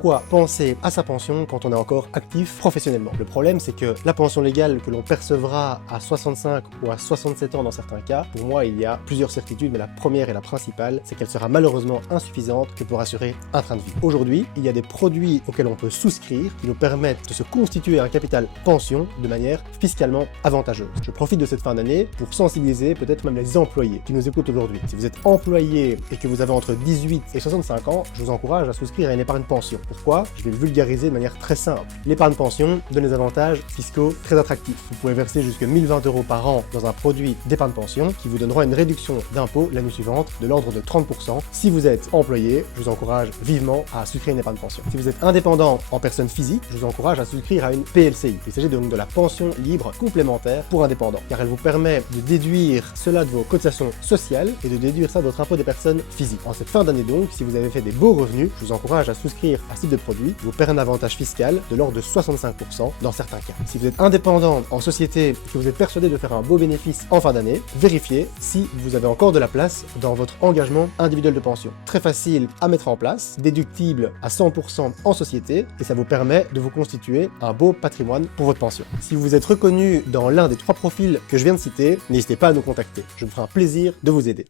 pourquoi penser à sa pension quand on est encore actif professionnellement? Le problème, c'est que la pension légale que l'on percevra à 65 ou à 67 ans dans certains cas, pour moi, il y a plusieurs certitudes, mais la première et la principale, c'est qu'elle sera malheureusement insuffisante que pour assurer un train de vie. Aujourd'hui, il y a des produits auxquels on peut souscrire qui nous permettent de se constituer un capital pension de manière fiscalement avantageuse. Je profite de cette fin d'année pour sensibiliser peut-être même les employés qui nous écoutent aujourd'hui. Si vous êtes employé et que vous avez entre 18 et 65 ans, je vous encourage à souscrire à une épargne pension. Pourquoi? Je vais le vulgariser de manière très simple. L'épargne pension donne des avantages fiscaux très attractifs. Vous pouvez verser jusqu'à 1020 € par an dans un produit d'épargne pension qui vous donnera une réduction d'impôt l'année suivante de l'ordre de 30%. Si vous êtes employé, je vous encourage vivement à souscrire une épargne pension. Si vous êtes indépendant en personne physique, je vous encourage à souscrire à une PLCI. Il s'agit donc de la pension libre complémentaire pour indépendants, car elle vous permet de déduire cela de vos cotisations sociales et de déduire ça de votre impôt des personnes physiques. En cette fin d'année donc, si vous avez fait des beaux revenus, je vous encourage à souscrire à ce type de produit qui vous permet un avantage fiscal de l'ordre de 65% dans certains cas. Si vous êtes indépendant en société et que vous êtes persuadé de faire un beau bénéfice en fin d'année, vérifiez si vous avez encore de la place dans votre engagement individuel de pension. Très facile à mettre en place, déductible à 100% en société, et ça vous permet de vous constituer un beau patrimoine pour votre pension. Si vous êtes reconnu dans l'un des 3 profils que je viens de citer, n'hésitez pas à nous contacter. Je me ferai un plaisir de vous aider.